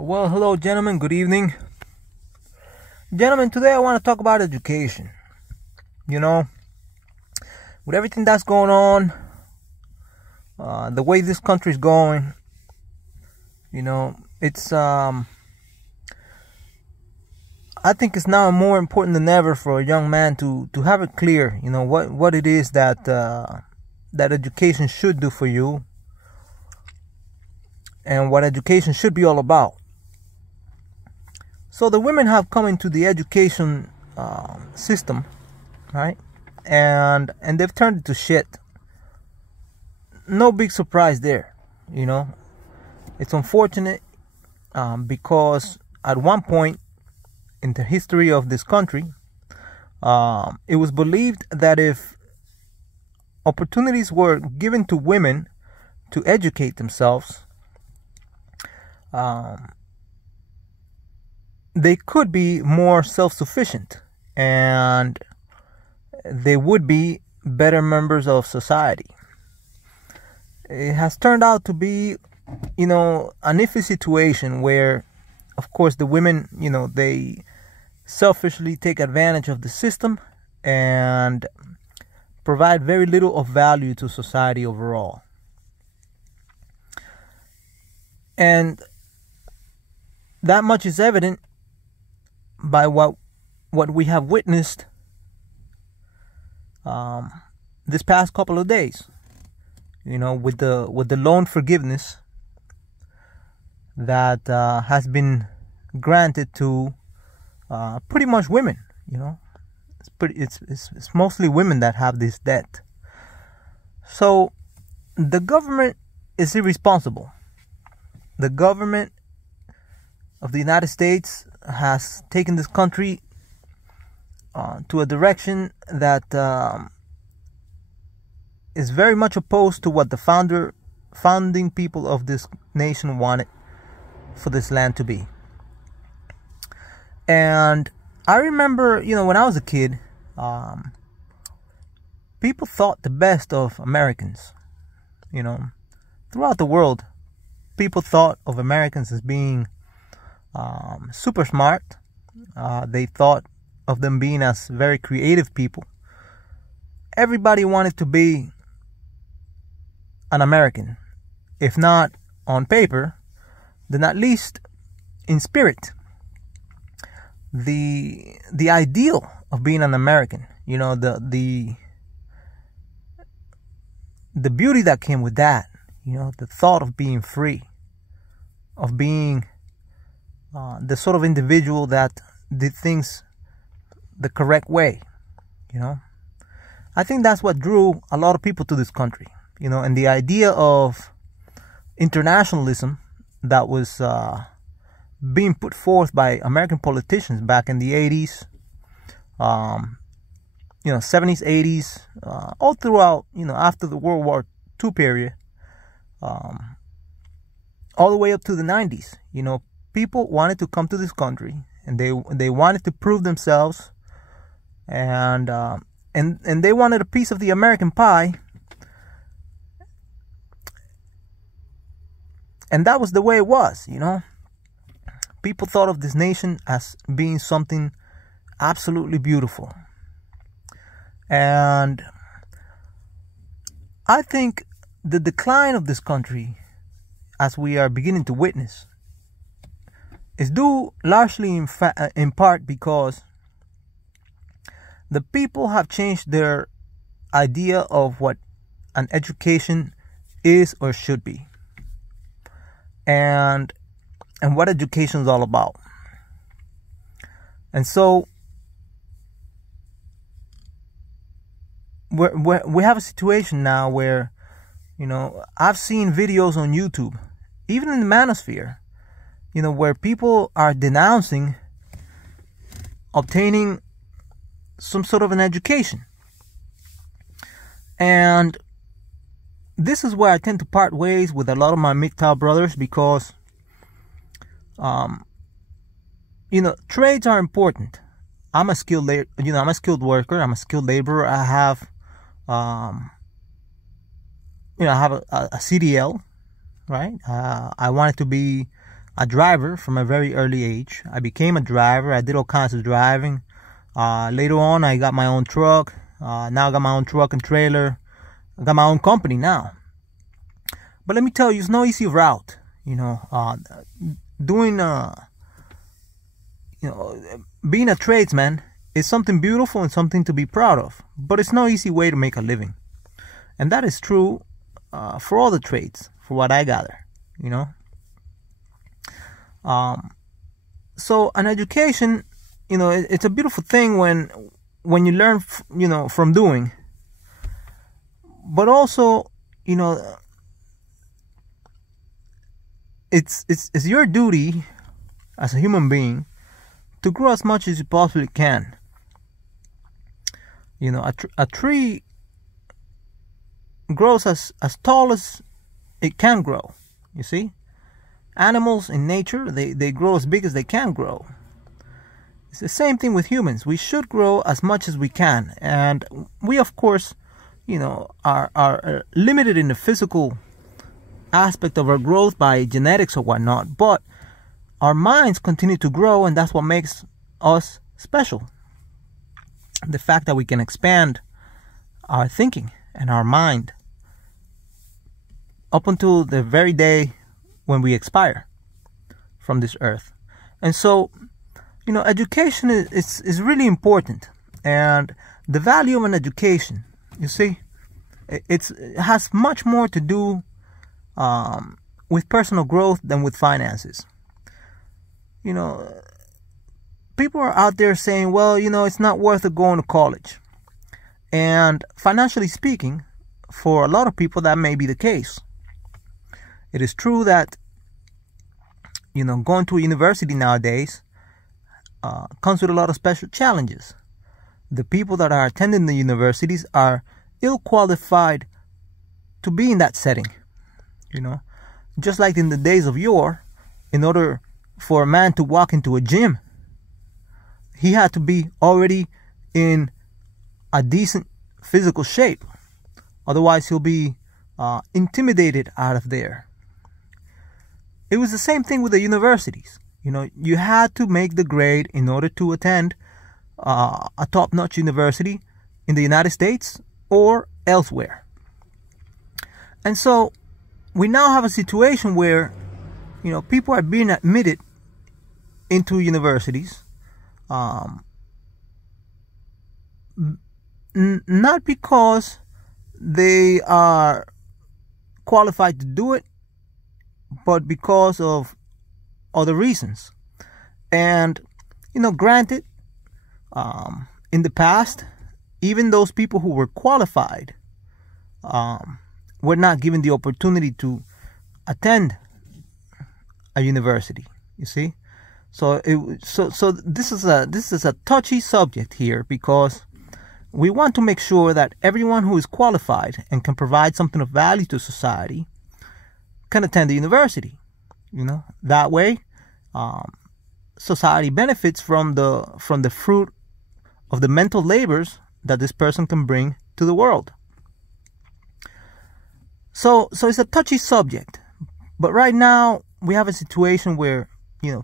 Well, hello, gentlemen. Good evening. Gentlemen, today I want to talk about education. You know, with everything that's going on, the way this country is going, it's, I think it's now more important than ever for a young man to have it clear, what it is that, that education should do for you and what education should be all about. So the women have come into the education system, right? And they've turned it to shit. No big surprise there, It's unfortunate because at one point in the history of this country, it was believed that if opportunities were given to women to educate themselves, they could be more self-sufficient and they would be better members of society. It has turned out to be, an iffy situation where, of course, the women, they selfishly take advantage of the system and provide very little of value to society overall. And that much is evident by what we have witnessed this past couple of days, with the loan forgiveness that has been granted to pretty much women. It's mostly women that have this debt. So the government is irresponsible. The government of the United States has taken this country to a direction that is very much opposed to what the founding people of this nation wanted for this land to be. And I remember, when I was a kid, people thought the best of Americans. Throughout the world, people thought of Americans as being super smart. They thought of them being as very creative people. Everybody wanted to be an American, if not on paper, then at least in spirit. The ideal of being an American, the beauty that came with that, the thought of being free, of being the sort of individual that did things the correct way, I think that's what drew a lot of people to this country, and the idea of internationalism that was being put forth by American politicians back in the 80s, 70s, 80s, all throughout, after the World War II period, all the way up to the 90s, people wanted to come to this country and they wanted to prove themselves, and they wanted a piece of the American pie. And that was the way it was, People thought of this nation as being something absolutely beautiful. And I think the decline of this country, as we are beginning to witness, is due largely in part because the people have changed their idea of what an education is or should be, and what education is all about. And so we have a situation now where, I've seen videos on YouTube, even in the manosphere, where people are denouncing obtaining some sort of an education. And this is where I tend to part ways with a lot of my MGTOW brothers, because trades are important. I'm a skilled worker. I'm a skilled laborer. I have I have a CDL, right? I wanted to be a driver from a very early age. I became a driver. I did all kinds of driving. Later on, I got my own truck. Now I got my own truck and trailer. I got my own company now. But let me tell you, it's no easy route. Being a tradesman is something beautiful and something to be proud of. But it's no easy way to make a living. And that is true for all the trades, for what I gather, So an education, it's a beautiful thing when you learn, from doing. But also, it's your duty as a human being to grow as much as you possibly can. A tree grows as tall as it can grow. You see, animals in nature, they grow as big as they can grow. It's the same thing with humans. We should grow as much as we can, and we of course are limited in the physical aspect of our growth by genetics or whatnot, but our minds continue to grow, and that's what makes us special. The fact that we can expand our thinking and our mind up until the very day when we expire from this earth. And so, education is really important. And the value of an education, you see, it has much more to do with personal growth than with finances. People are out there saying, well, it's not worth it going to college. And financially speaking, for a lot of people, that may be the case. It is true that, going to a university nowadays comes with a lot of special challenges. The people that are attending the universities are ill-qualified to be in that setting. Just like in the days of yore, in order for a man to walk into a gym, he had to be already in a decent physical shape. Otherwise, he'll be intimidated out of there. It was the same thing with the universities. You had to make the grade in order to attend a top-notch university in the United States or elsewhere. And so we now have a situation where, people are being admitted into universities, not because they are qualified to do it, but because of other reasons. And, granted, in the past, even those people who were qualified were not given the opportunity to attend a university. You see, so this is a touchy subject here, because we want to make sure that everyone who is qualified and can provide something of value to society can attend the university. That way, society benefits from the fruit of the mental labors that this person can bring to the world. So it's a touchy subject, but right now we have a situation where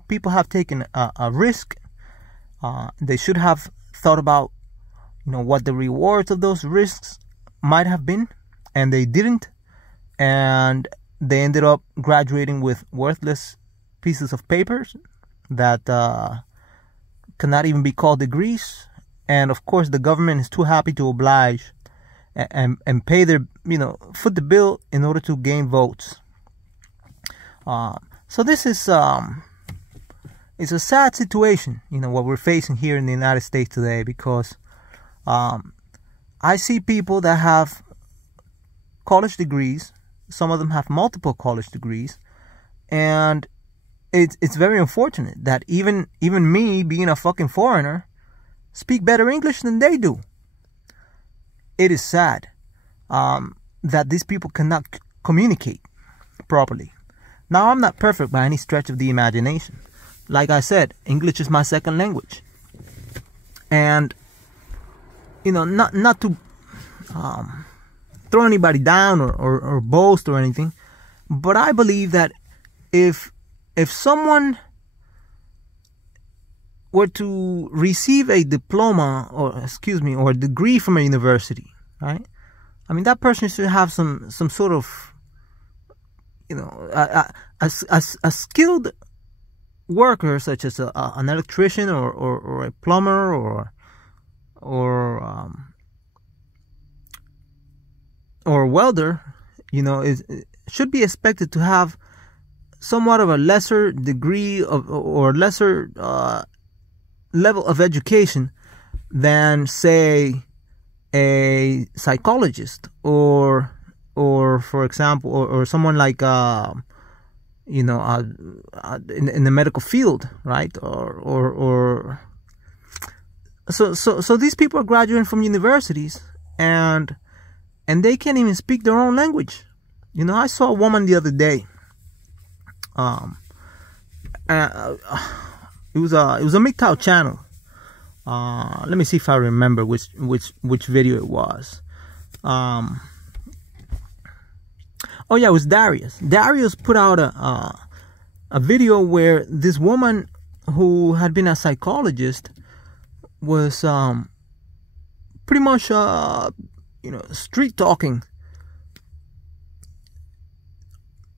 people have taken a risk. They should have thought about what the rewards of those risks might have been, and they didn't, and they ended up graduating with worthless pieces of papers that cannot even be called degrees. And of course, the government is too happy to oblige and pay their, foot the bill in order to gain votes. So this is it's a sad situation, what we're facing here in the United States today, because I see people that have college degrees. Some of them have multiple college degrees, and it's very unfortunate that even me, being a fucking foreigner, speak better English than they do. It is sad that these people cannot communicate properly. Now, I'm not perfect by any stretch of the imagination. Like I said, English is my second language. And, not to throw anybody down or boast or anything, but I believe that if if someone were to receive a diploma or a degree from a university, right? I mean, that person should have some sort of, a skilled worker, such as an electrician or a plumber or a welder, should be expected to have somewhat of a lesser degree or lesser level of education than, say, a psychologist or for example, or someone like in the medical field, right? So these people are graduating from universities and they can't even speak their own language. I saw a woman the other day. It was a MGTOW channel. Let me see if I remember which video it was. Oh yeah, it was Darius. Darius put out a video where this woman who had been a psychologist was pretty much street talking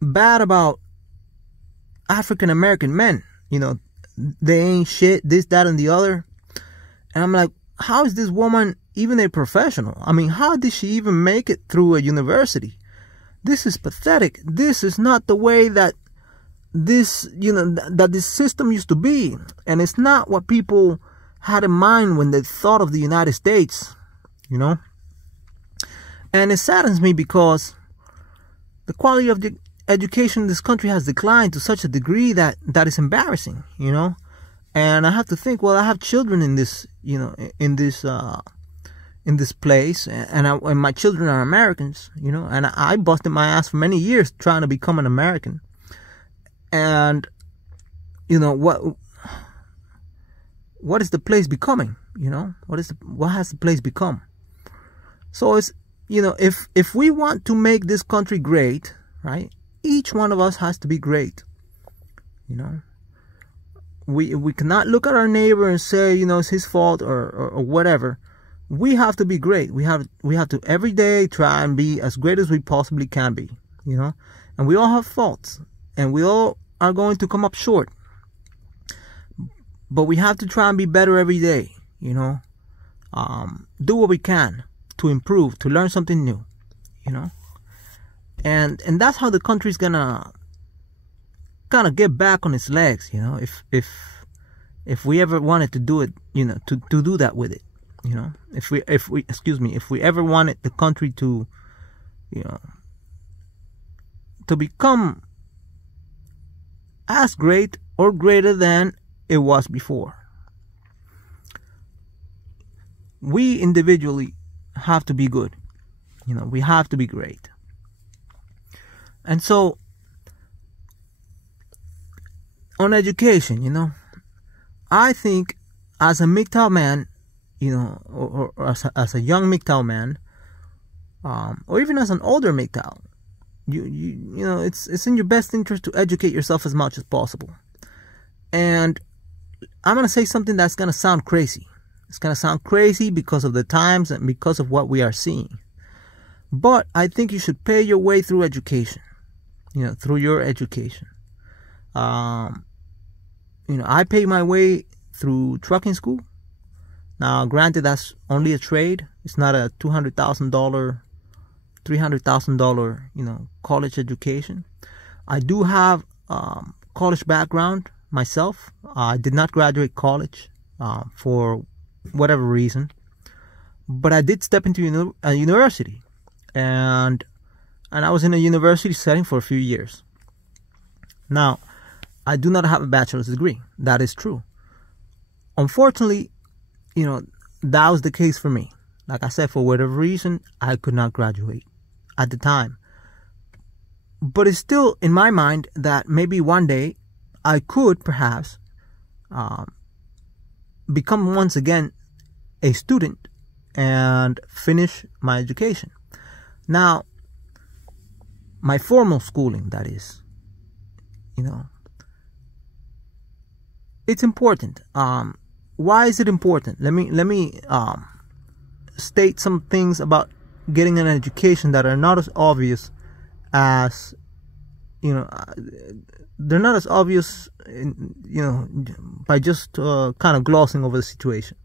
bad about African American men. They ain't shit, this, that, and the other. And I'm like, how is this woman even a professional? I mean, how did she even make it through a university? This is pathetic. This is not the way that this system used to be. And it's not what people had in mind when they thought of the United States, And it saddens me because the quality of the education in this country has declined to such a degree that is embarrassing, And I have to think, well, I have children in this, in this place, and my children are Americans, and I busted my ass for many years trying to become an American. And, what is the place becoming? What has the place become? So it's, if we want to make this country great, right? Each one of us has to be great. We cannot look at our neighbor and say, it's his fault or whatever. We have to be great. We have to every day try and be as great as we possibly can be, And we all have faults, and we all are going to come up short. But we have to try and be better every day, Do what we can to improve, to learn something new, And that's how the country's gonna kind of get back on its legs, if we ever wanted to do it, to do that with it. If we ever wanted the country to, to become as great or greater than it was before. We individually have to be good. We have to be great. And so, on education, I think as a MGTOW man, or as a young MGTOW man, or even as an older MGTOW, it's in your best interest to educate yourself as much as possible. And I'm gonna say something that's gonna sound crazy. It's gonna sound crazy because of the times and because of what we are seeing. But I think you should pay your way through education. Through your education. I paid my way through trucking school. Now, granted, that's only a trade. It's not a $200,000, $300,000, college education. I do have college background myself. I did not graduate college for whatever reason, but I did step into a university, and I was in a university setting for a few years. Now, I do not have a bachelor's degree. That is true. Unfortunately, that was the case for me. Like I said, for whatever reason, I could not graduate at the time. But it's still in my mind that maybe one day I could perhaps become once again a student and finish my education. Now, my formal schooling, that is, it's important. Why is it important? Let me state some things about getting an education that are not as obvious as, they're not as obvious, by just kind of glossing over the situation.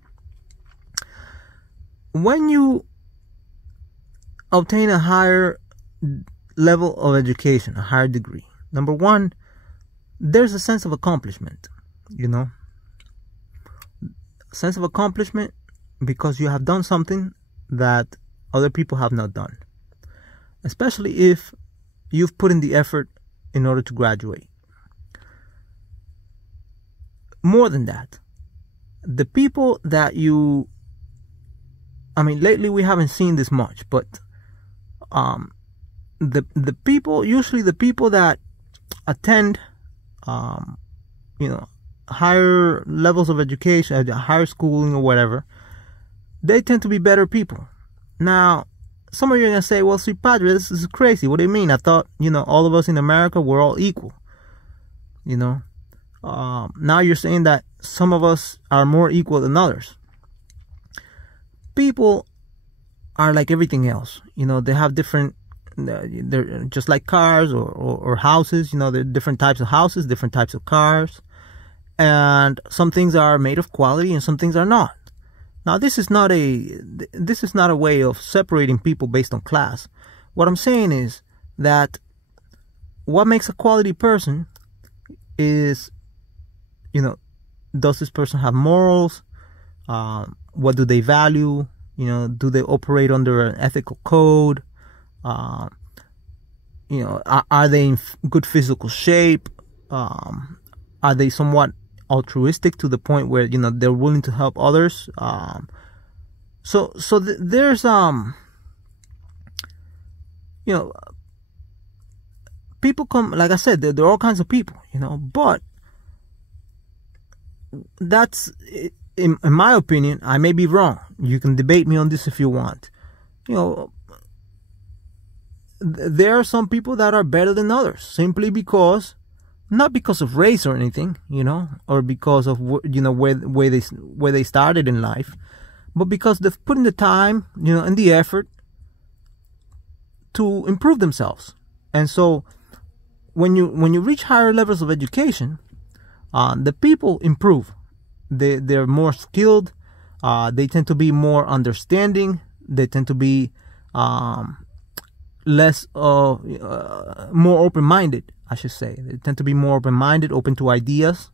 When you obtain a higher level of education, a higher degree, number one, there's a sense of accomplishment, sense of accomplishment because you have done something that other people have not done, especially if you've put in the effort in order to graduate. More than that, the people that lately we haven't seen this much, but the people, usually the people that attend higher levels of education, higher schooling or whatever, they tend to be better people. Now, some of you are going to say, well, see, Padre, this is crazy. What do you mean? I thought, all of us in America, we're all equal. Now you're saying that some of us are more equal than others. People are like everything else. They have different, they're just like cars or houses. There are different types of houses, different types of cars. And some things are made of quality and some things are not. Now, this is not a way of separating people based on class. What I'm saying is that what makes a quality person is, does this person have morals? What do they value? Do they operate under an ethical code? Are they in good physical shape? Are they somewhat altruistic to the point where they're willing to help others? There's people come, like I said, there are all kinds of people, but that's, in my opinion, I may be wrong. You can debate me on this if you want. There are some people that are better than others simply because, not because of race or anything, or because of where they started in life, but because they've put in the time, and the effort to improve themselves. And so, when you reach higher levels of education, the people improve. They're more skilled. They tend to be more understanding. They tend to be less more open-minded, I should say. They tend to be more open-minded, open to ideas.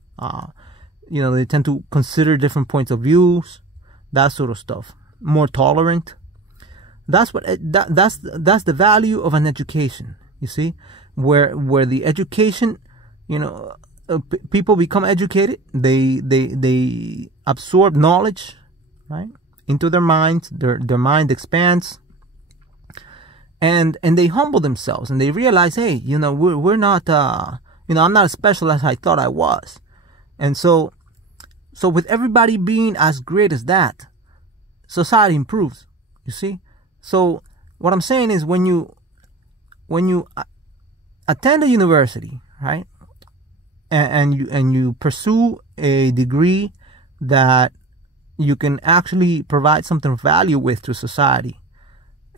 They tend to consider different points of views, that sort of stuff. More tolerant. That's the value of an education. You see, where the education, people become educated. They absorb knowledge, right, into their minds. Their mind expands. And they humble themselves and they realize, hey, we're not, I'm not as special as I thought I was. And so with everybody being as great as that, society improves, you see? So what I'm saying is when you attend a university, right, and you pursue a degree that you can actually provide something of value with to society,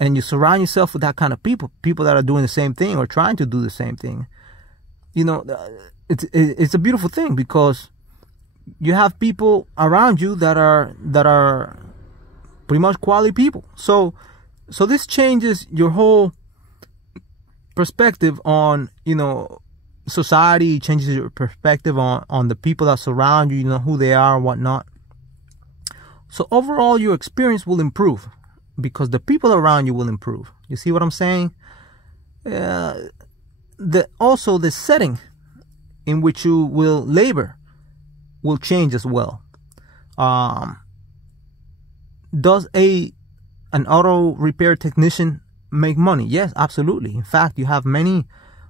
and you surround yourself with that kind of people that are doing the same thing or trying to do the same thing, it's a beautiful thing because you have people around you that are pretty much quality people. So this changes your whole perspective on, society, changes your perspective on the people that surround you, who they are and whatnot. So overall, your experience will improve because the people around you will improve. You see what I'm saying? Also the setting in which you will labor will change as well. Does an auto repair technician make money? Yes, absolutely. In fact, you have many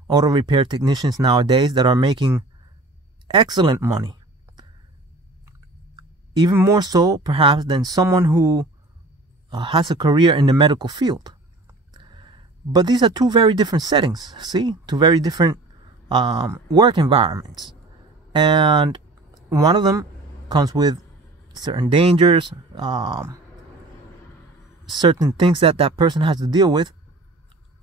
auto repair technicians nowadays that are making excellent money. Even more so, perhaps, than someone who has a career in the medical field. But these are two very different settings, see? Two very different work environments. And one of them comes with certain dangers, certain things that that person has to deal with,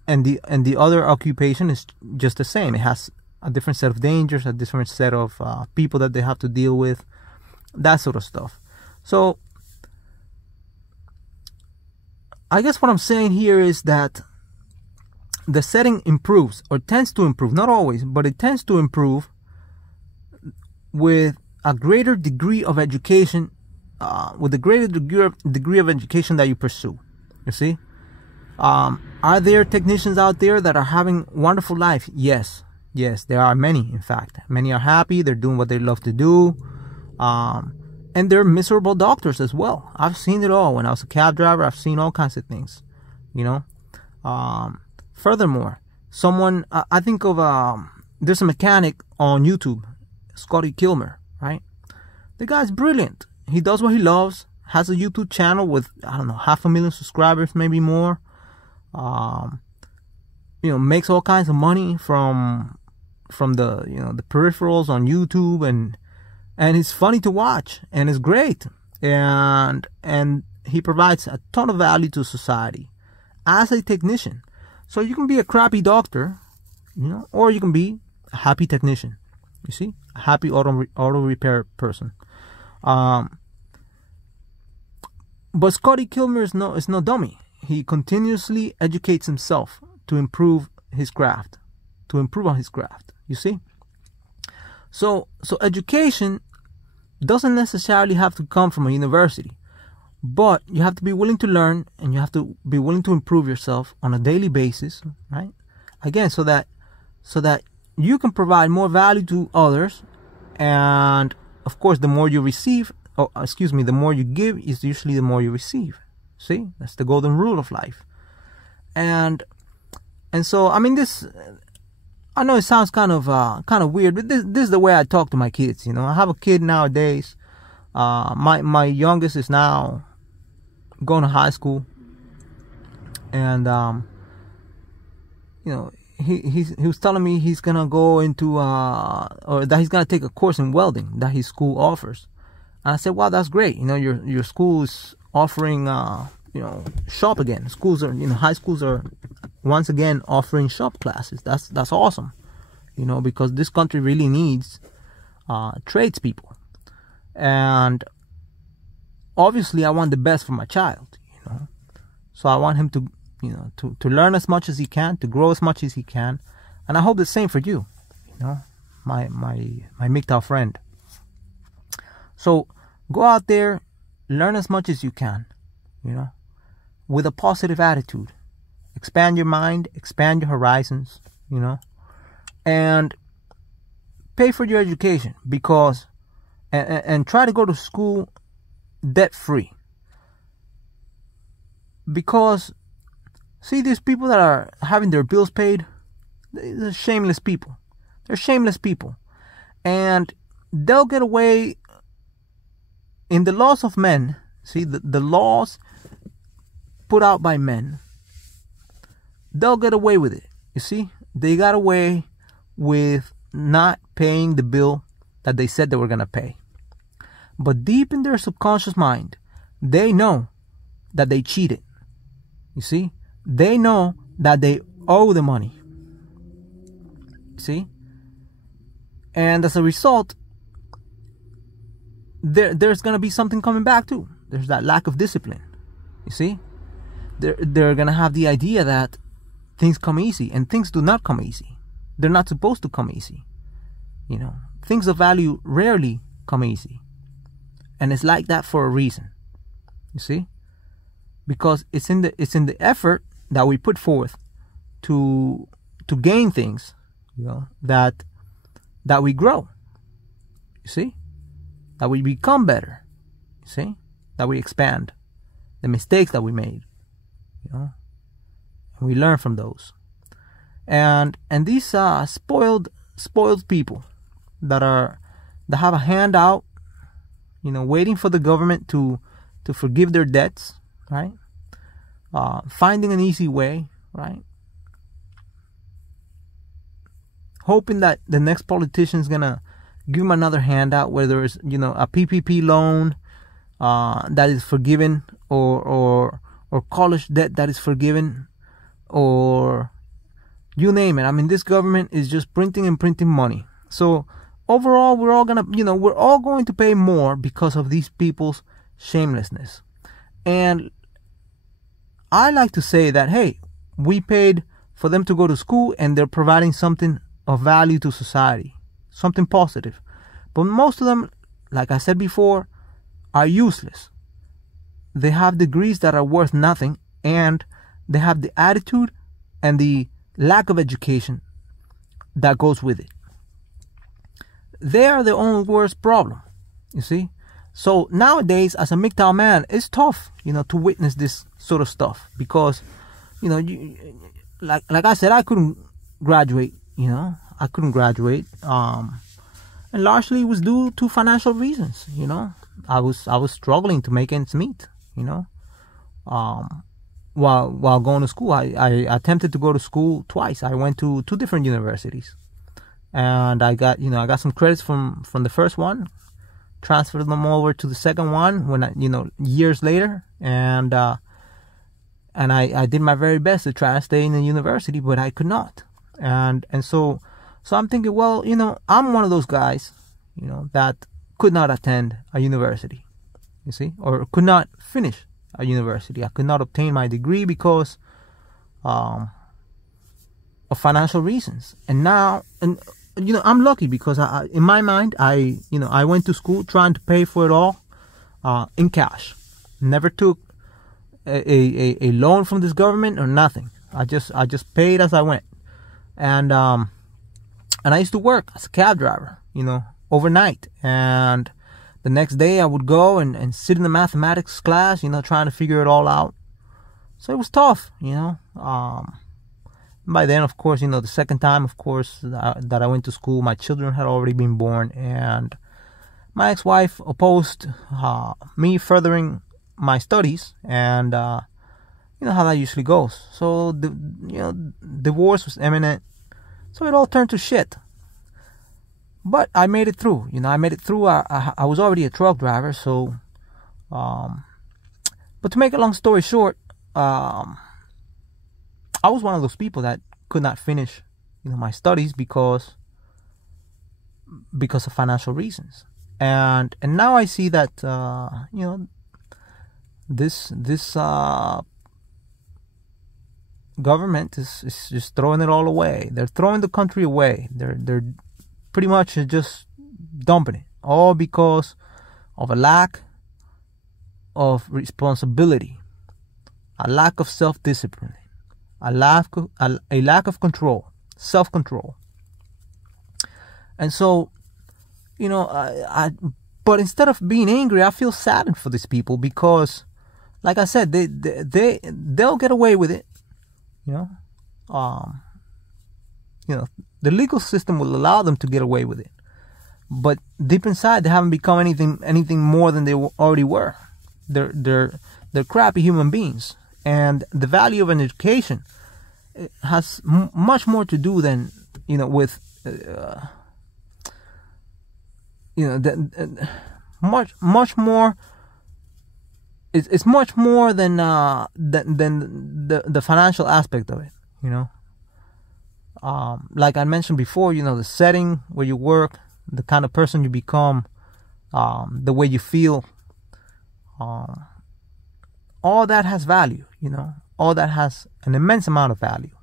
and the other occupation is just the same. It has a different set of dangers, a different set of people that they have to deal with, that sort of stuff. So I guess what I'm saying here is that the setting improves, or tends to improve, not always, but it tends to improve with a greater degree of education, with a greater degree of education that you pursue. You see? Are there technicians out there that are having wonderful life? Yes. Yes, there are many, in fact. Many are happy, they're doing what they love to do. And they're miserable doctors as well. I've seen it all. When I was a cab driver, I've seen all kinds of things, you know. Furthermore, I think of, there's a mechanic on YouTube, Scotty Kilmer, right? The guy's brilliant. He does what he loves, has a YouTube channel with, I don't know, 500,000 subscribers, maybe more. You know, makes all kinds of money from the, you know, the peripherals on YouTube, and it's funny to watch, and it's great, and he provides a ton of value to society as a technician. So you can be a crappy doctor, you know, or you can be a happy technician. You see, a happy auto repair person. But Scotty Kilmer is no dummy. He continuously educates himself to improve his craft, to improve on his craft. You see? So education doesn't necessarily have to come from a university, but you have to be willing to learn, and you have to be willing to improve yourself on a daily basis, right? Again, so that you can provide more value to others, and of course, the more you receive, the more you give is usually the more you receive. See, that's the golden rule of life. And so, I mean, this, I know it sounds kind of weird, but this is the way I talk to my kids. You know, I have a kid nowadays. My youngest is now going to high school, and you know, he was telling me he's gonna go into or that he's gonna take a course in welding that his school offers. And I said, wow, that's great. You know, your school is offering you know, shop again. Schools are, you know, high schools are once again offering shop classes. That's awesome. You know, because this country really needs tradespeople. And obviously I want the best for my child, you know. So I want him to, you know, to learn as much as he can, to grow as much as he can. And I hope the same for you, you know, my MGTOW friend. So go out there, learn as much as you can, you know, with a positive attitude. Expand your mind, expand your horizons, you know, and pay for your education, because and try to go to school debt free. Because see, these people that are having their bills paid, they're shameless people. They're shameless people. And they'll get away in the laws of men. See, the laws put out by men, they'll get away with it. You see, they got away with not paying the bill that they said they were going to pay. But deep in their subconscious mind, they know that they cheated. You see, they know that they owe the money. See? And as a result, there's going to be something coming back too. There's that lack of discipline. You see? They're going to have the idea that things come easy, and things do not come easy. They're not supposed to come easy. You know, things of value rarely come easy. And it's like that for a reason. You see? Because it's in the effort that we put forth to gain things, you know, that we grow. You see? That we become better. You see? That we expand the mistakes that we made, you know, and we learn from those. And these spoiled people that have a handout, you know, waiting for the government to forgive their debts, right? Finding an easy way, right? Hoping that the next politician is gonna give them another handout, whether it's, you know, a PPP loan that is forgiven, or college debt that is forgiven, or you name it. I mean, this government is just printing and printing money. So overall, we're all going to pay more because of these people's shamelessness. And I like to say that, hey, we paid for them to go to school and they're providing something of value to society, something positive. But most of them, like I said before, are useless. They have degrees that are worth nothing, and they have the attitude and the lack of education that goes with it. They are the only worst problem, you see. So nowadays, as a MGTOW man, it's tough, you know, to witness this sort of stuff, because, you know, like I said, I couldn't graduate, you know, and largely it was due to financial reasons, you know. I was struggling to make ends meet, you know. While going to school, I attempted to go to school twice. I went to 2 different universities, and I got some credits from the first one, transferred them over to the second one years later, and I did my very best to try to stay in the university, but I could not. And so I'm thinking, well, you know, I'm one of those guys, you know, that could not attend a university, you see, or could not finish a university. I could not obtain my degree because of financial reasons. And now, you know, I'm lucky because in my mind, I went to school trying to pay for it all in cash. Never took a loan from this government or nothing. I just paid as I went. And I used to work as a cab driver, you know, overnight. And the next day I would go and sit in the mathematics class, you know, trying to figure it all out. So it was tough, you know. By then, of course, you know, the second time, of course, that I went to school, my children had already been born, and my ex-wife opposed me furthering my studies, and you know how that usually goes. So divorce was imminent, so it all turned to shit. But I made it through. You know, I made it through. I was already a truck driver, so. But to make a long story short, I was one of those people that could not finish, you know, my studies because of financial reasons. And now I see that you know, this government is just throwing it all away. They're throwing the country away. They're pretty much just dumping it, all because of a lack of responsibility, a lack of self-discipline, a lack of control, self-control. And so, you know, but instead of being angry, I feel saddened for these people because, like I said, they'll get away with it, you know. You know, the legal system will allow them to get away with it, but deep inside, they haven't become anything more than they already were. They're crappy human beings, and the value of an education has much more to do than, you know, with you know, much more. It's much more than the financial aspect of it, you know. Like I mentioned before, you know, the setting where you work, the kind of person you become, the way you feel, all that has value, you know. All that has an immense amount of value.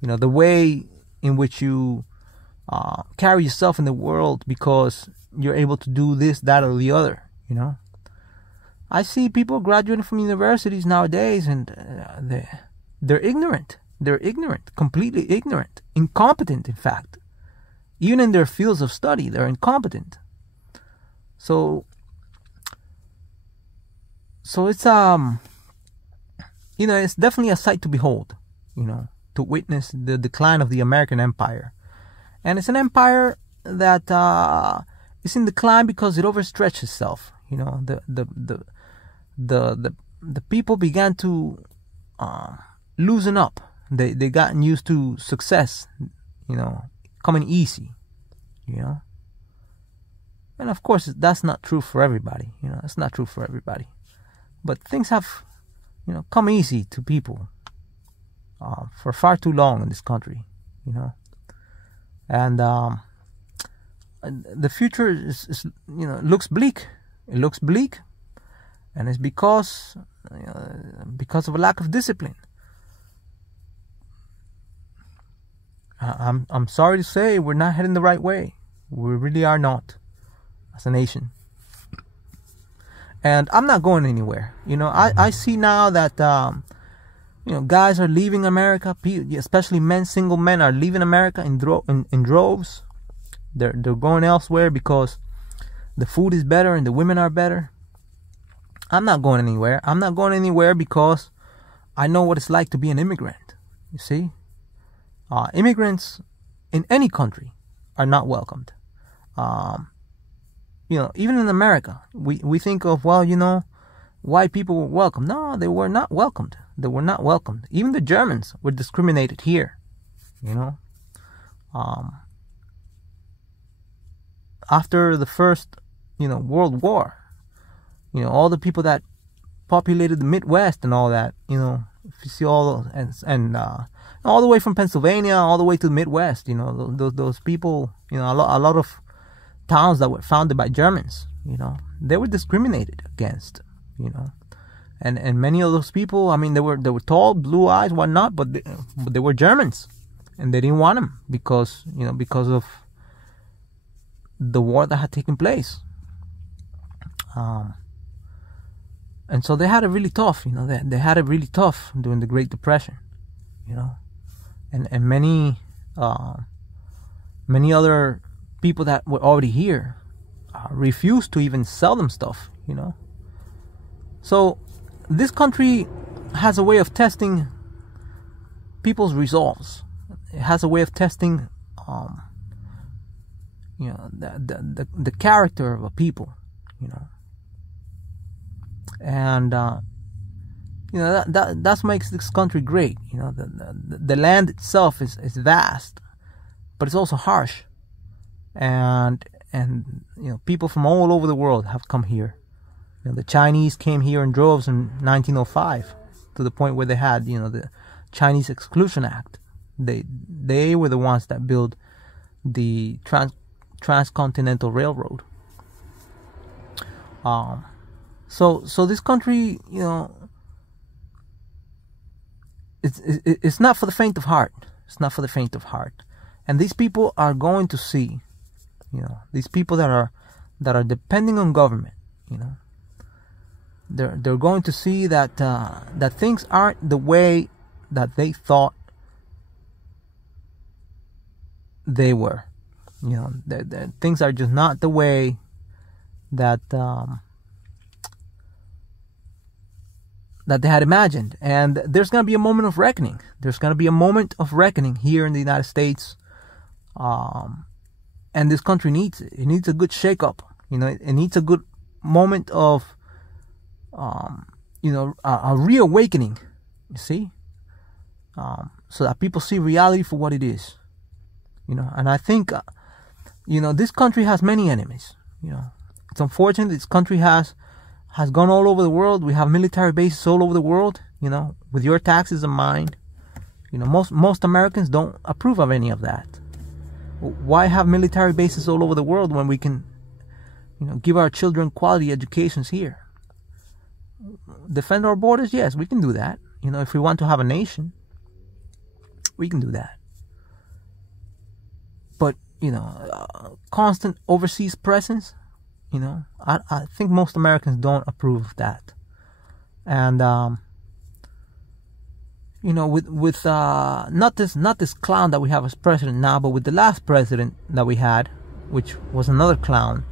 You know, the way in which you carry yourself in the world because you're able to do this, that, or the other, you know. I see people graduating from universities nowadays, and they're ignorant. They're ignorant, completely ignorant, incompetent, in fact. Even in their fields of study, they're incompetent. So it's you know, it's definitely a sight to behold, you know, to witness the decline of the American empire. And it's an empire that is in decline because it overstretched itself. You know, the people began to loosen up. They gotten used to success, you know, coming easy, you know. And of course, that's not true for everybody. It's not true for everybody. But things have, come easy to people for far too long in this country. And the future is looks bleak. It looks bleak, and it's because of a lack of discipline. I'm sorry to say we're not heading the right way. We really are not, as a nation. And I'm not going anywhere. I see now that guys are leaving America. Especially men, single men, are leaving America in droves. They're going elsewhere because the food is better and the women are better. I'm not going anywhere. I'm not going anywhere because I know what it's like to be an immigrant. You see, immigrants in any country are not welcomed. Even in America, we think of, white people were welcome. No, they were not welcomed. They were not welcomed. Even the Germans were discriminated here. After the first, World War, all the people that populated the Midwest and all that, if you see all and all the way from Pennsylvania all the way to the Midwest, those people, a lot of towns that were founded by Germans, they were discriminated against, and many of those people, they were tall, blue eyes, whatnot, but they were Germans, and they didn't want them because of the war that had taken place. And so they had it really tough, they had it really tough during the Great Depression, and many other people that were already here refused to even sell them stuff, So this country has a way of testing people's resolves. It has a way of testing, the character of a people, and that makes this country great. The land itself is vast, but it's also harsh, and people from all over the world have come here. The Chinese came here in droves in 1905, to the point where they had the Chinese Exclusion Act. They were the ones that built the transcontinental railroad. So this country, it's not for the faint of heart. It's not for the faint of heart. And these people are going to see, these people that are depending on government, they're going to see that that things aren't the way that they thought they were. That things are just not the way that that they had imagined. And there's going to be a moment of reckoning. There's going to be a moment of reckoning here in the United States. And this country needs it. It needs a good shake-up. It needs a good moment of, a reawakening, you see? So that people see reality for what it is. And I think, this country has many enemies. It's unfortunate this country has gone all over the world. We have military bases all over the world, with your taxes and mine. Most Americans don't approve of any of that. Why have military bases all over the world when we can, give our children quality educations here? Defend our borders? Yes, we can do that. If we want to have a nation, we can do that. But, constant overseas presence, I think most Americans don't approve of that. And, with not this clown that we have as president now, but with the last president that we had, which was another clown.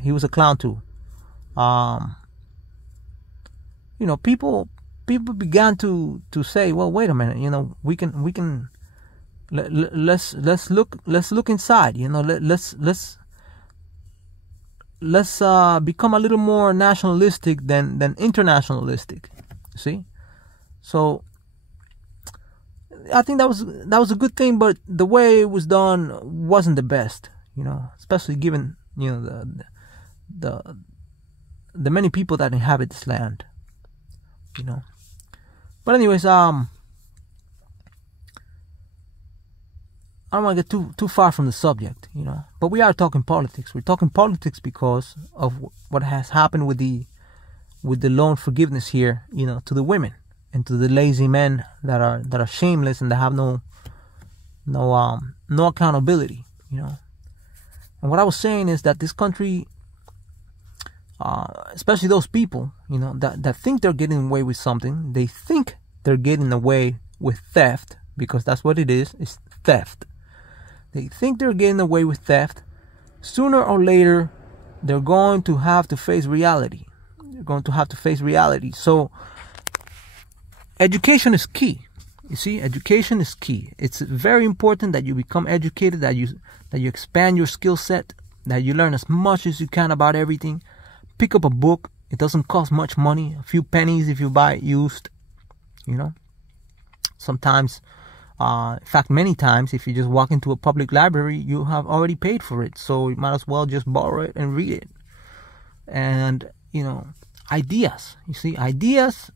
He was a clown too. People began to say, well, wait a minute, we can let's look inside, let's become a little more nationalistic than internationalistic. See? So I think that was a good thing, but the way it was done wasn't the best. especially given the many people that inhabit this land. But anyways, I don't want to get too far from the subject, But we are talking politics. We're talking politics because of what has happened with the loan forgiveness here, to the women and to the lazy men that are shameless and that have no accountability, And what I was saying is that this country, especially those people, that think they're getting away with something, they think they're getting away with theft, because that's what it is. It's theft. They think they're getting away with theft. Sooner or later, they're going to have to face reality. They're going to have to face reality. So, education is key. You see, education is key. It's very important that you become educated, that you expand your skill set, that you learn as much as you can about everything. Pick up a book. It doesn't cost much money. A few pennies if you buy it used. Sometimes, in fact, many times, if you just walk into a public library, you have already paid for it. So you might as well just borrow it and read it. And, ideas. You see, ideas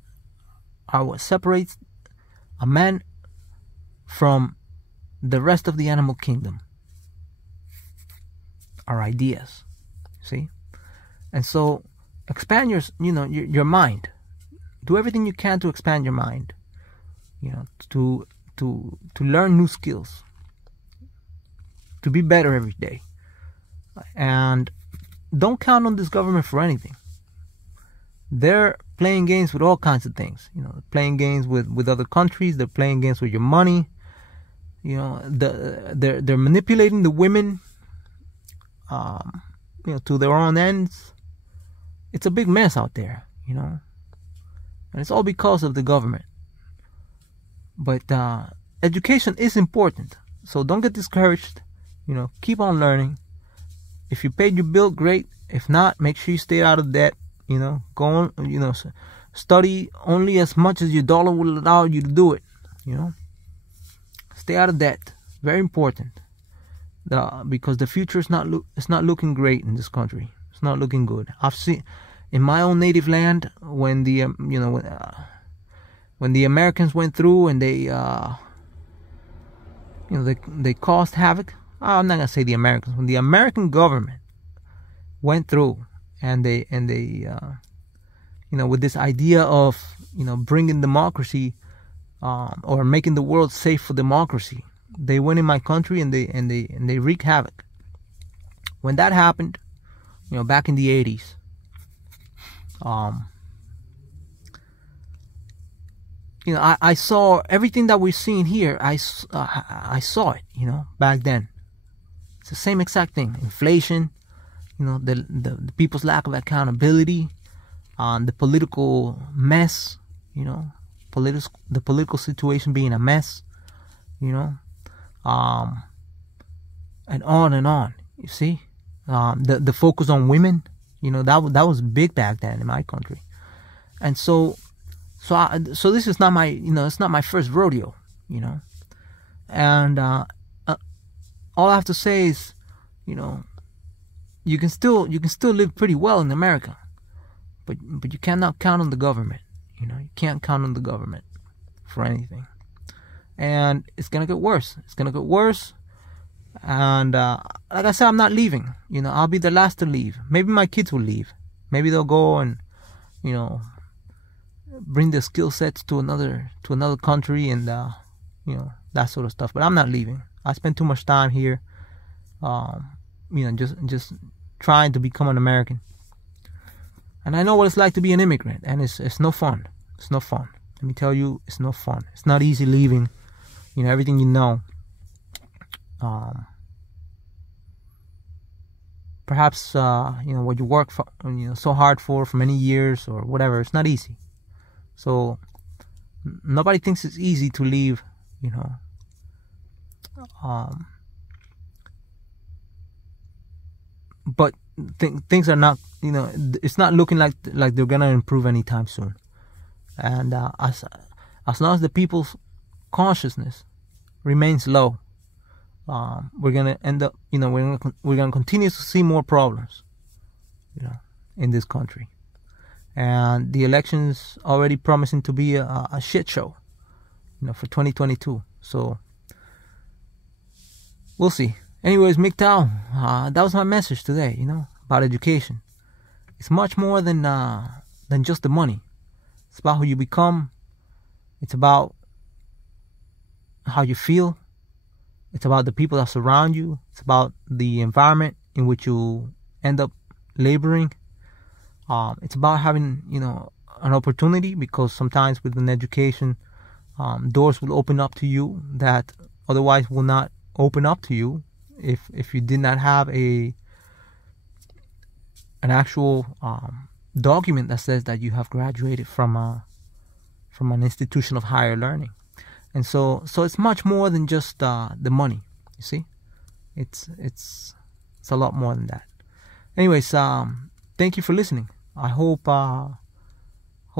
are what separates a man from the rest of the animal kingdom. Our ideas. See? And so expand your mind. Do everything you can to expand your mind. To learn new skills, to be better every day. And don't count on this government for anything. They're playing games with all kinds of things. Playing games with other countries. They're playing games with your money. They're manipulating the women, to their own ends. It's a big mess out there, and it's all because of the government. But education is important, so don't get discouraged. Keep on learning. If you paid your bill, great. If not, make sure you stay out of debt. Go on. Study only as much as your dollar will allow you to do it. Stay out of debt. Very important. Because the future is not looking great in this country. It's not looking good. I've seen in my own native land when the when the Americans went through and they caused havoc. I'm not gonna say the Americans. When the American government went through and they with this idea of bringing democracy or making the world safe for democracy, they went in my country and they wreaked havoc. When that happened, back in the 80s, I saw everything that we're seeing here. I saw it, back then. It's the same exact thing. Inflation, the people's lack of accountability, the political mess, the political situation being a mess, and on and on. You see, the focus on women, that was big back then in my country, and so this is not my, it's not my first rodeo, and all I have to say is, you can still live pretty well in America, but you cannot count on the government. You can't count on the government for anything, and it's gonna get worse. It's gonna get worse, and like I said, I'm not leaving. I'll be the last to leave. Maybe my kids will leave. Maybe they'll go and bring their skill sets to another country and that sort of stuff. But I'm not leaving. I spend too much time here, just trying to become an American. And I know what it's like to be an immigrant, and it's no fun. It's no fun. Let me tell you, it's no fun. It's not easy leaving, everything you know. Perhaps what you work for, so hard for many years or whatever. It's not easy. So nobody thinks it's easy to leave, but things are not, it's not looking like they're gonna improve anytime soon. And as long as the people's consciousness remains low, we're gonna end up, we're gonna continue to see more problems, in this country. And the elections already promising to be a shit show, for 2022. So we'll see. Anyways, MGTOW, that was my message today, about education. It's much more than just the money. It's about who you become. It's about how you feel. It's about the people that surround you. It's about the environment in which you end up laboring. It's about having, an opportunity, because sometimes with an education, doors will open up to you that otherwise will not open up to you if you did not have an actual document that says that you have graduated from an institution of higher learning. And so it's much more than just the money. You see, it's a lot more than that. Anyways, thank you for listening. I hope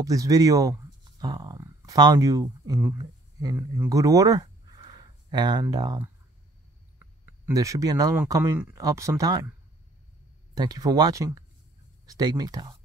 this video found you in good order, and there should be another one coming up sometime. Thank you for watching. Stay MGTOW.